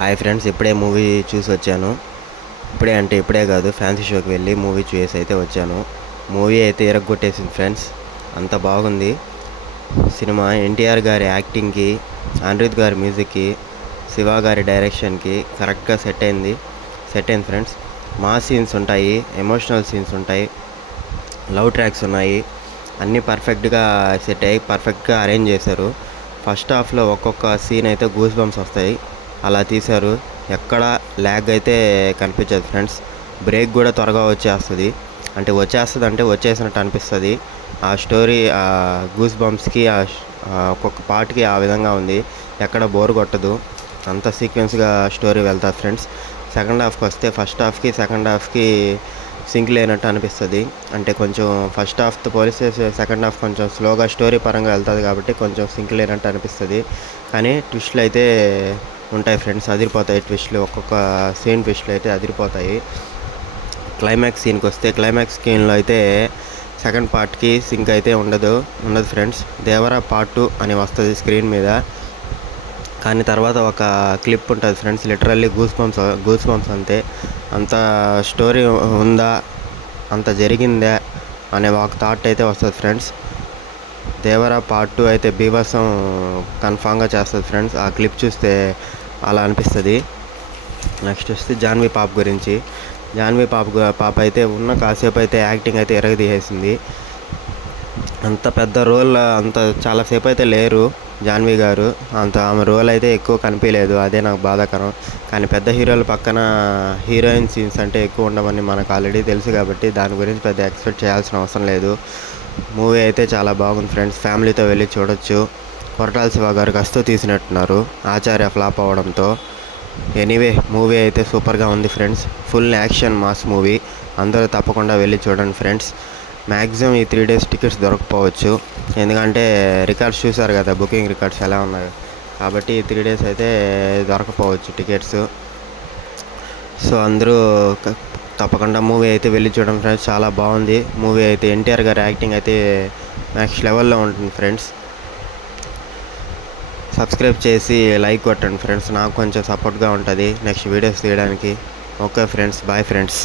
Hi friends, ఇప్పుడే movie చూసి వచ్చాను. ఇప్పుడే కాదు, ఫ్యాన్సీ షోకి వెళ్ళి మూవీ చూసి అయితే వచ్చాను. మూవీ అయితే ఇరగ్గొట్టేసింది ఫ్రెండ్స్, అంత బాగుంది సినిమా. ఎన్టీఆర్ గారి యాక్టింగ్కి, అనిరుద్ గారి మ్యూజిక్కి, శివ గారి డైరెక్షన్కి కరెక్ట్గా సెట్ అయింది ఫ్రెండ్స్. మా సీన్స్ ఉంటాయి, ఎమోషనల్ సీన్స్ ఉంటాయి, లవ్ ట్రాక్స్ ఉన్నాయి, అన్నీ పర్ఫెక్ట్గా సెట్ అయ్యి పర్ఫెక్ట్గా అరేంజ్ చేశారు. ఫస్ట్ హాఫ్లో ఒక్కొక్క సీన్ అయితే గూస్ బంప్స్ వస్తాయి, అలా తీశారు. ఎక్కడ ల్యాగ్ అయితే కనిపించదు ఫ్రెండ్స్. బ్రేక్ కూడా త్వరగా వచ్చేస్తుంది అంటే వచ్చేసినట్టు అనిపిస్తుంది. ఆ స్టోరీ ఆ గూస్ బంప్స్కి ఒక్కొక్క పార్ట్కి ఆ విధంగా ఉంది. ఎక్కడ బోర్ కొట్టదు, అంత సీక్వెన్స్గా స్టోరీ వెళ్తుంది ఫ్రెండ్స్. సెకండ్ హాఫ్కి వస్తే ఫస్ట్ హాఫ్కి సెకండ్ హాఫ్కి సింక్ లేనట్టు అనిపిస్తుంది. అంటే కొంచెం ఫస్ట్ హాఫ్తో పోలిస్తే సెకండ్ హాఫ్ కొంచెం స్లోగా స్టోరీ పరంగా వెళ్తుంది కాబట్టి కొంచెం సింక్ లేనట్టు అనిపిస్తుంది. కానీ ట్విస్ట్లు అయితే ఉంటాయి ఫ్రెండ్స్, అదిరిపోతాయి ట్విస్ట్లు. ఒక్కొక్క సీన్ ట్విస్ట్లు అయితే అదిరిపోతాయి. క్లైమాక్స్ సీన్కి వస్తే క్లైమాక్స్ సీన్లో అయితే సెకండ్ పార్ట్కి సింక్ అయితే ఉండదు ఫ్రెండ్స్. దేవరా పార్ట్ 2 అని వస్తుంది స్క్రీన్ మీద, కానీ తర్వాత ఒక క్లిప్ ఉంటుంది ఫ్రెండ్స్, లిటరల్లీ గూస్ బంప్స్ అంతే. అంత స్టోరీ ఉందా, అంత జరిగిందా అనే ఒక థాట్ అయితే వస్తుంది ఫ్రెండ్స్. దేవరా పార్ట్ 2 అయితే బీభత్సం కన్ఫామ్గా చేస్తుంది ఫ్రెండ్స్. ఆ క్లిప్ చూస్తే అలా అనిపిస్తుంది. నెక్స్ట్ వస్తే జాన్వీ పాప అయితే ఉన్న కాసేపు అయితే యాక్టింగ్ అయితే ఎరగదీసేసింది. అంత పెద్ద రోల్ అంత చాలాసేపు అయితే లేరు జాన్వీ గారు, అంత ఆమె రోల్ అయితే ఎక్కువ కనిపించలేదు, అదే నాకు బాధాకరం. కానీ పెద్ద హీరోల పక్కన హీరోయిన్ సీన్స్ అంటే ఎక్కువ ఉండవని మనకు ఆల్రెడీ తెలుసు కాబట్టి దాని గురించి పెద్ద ఎక్స్పెక్ట్ చేయాల్సిన అవసరం లేదు. మూవీ అయితే చాలా బాగుంది ఫ్రెండ్స్, ఫ్యామిలీతో వెళ్ళి చూడొచ్చు. కొరటాల శివ గారు కస్తూ తీసినట్టున్నారు ఆచార్య ఫ్లాప్ అవ్వడంతో. ఎనీవే మూవీ అయితే సూపర్గా ఉంది friends, full action mass movie. అందరూ తప్పకుండా వెళ్ళి చూడండి ఫ్రెండ్స్. మ్యాక్సిమం ఈ 3 days టికెట్స్ దొరకకపోవచ్చు, ఎందుకంటే రికార్డ్స్ చూసారు కదా, బుకింగ్ రికార్డ్స్ ఎలా ఉన్నాయి కాబట్టి 3 days అయితే దొరకపోవచ్చు టికెట్స్. సో అందరూ తప్పకుండా మూవీ అయితే వెళ్ళి చూడండి ఫ్రెండ్స్, చాలా బాగుంది మూవీ అయితే. ఎన్టీఆర్ గారి యాక్టింగ్ అయితే నెక్స్ట్ లెవెల్లో ఉంటుంది ఫ్రెండ్స్. సబ్స్క్రైబ్ చేసి లైక్ కొట్టండి ఫ్రెండ్స్, నాకు కొంచెం సపోర్ట్గా ఉంటుంది నెక్స్ట్ వీడియోస్ తీయడానికి. Okay friends, bye friends.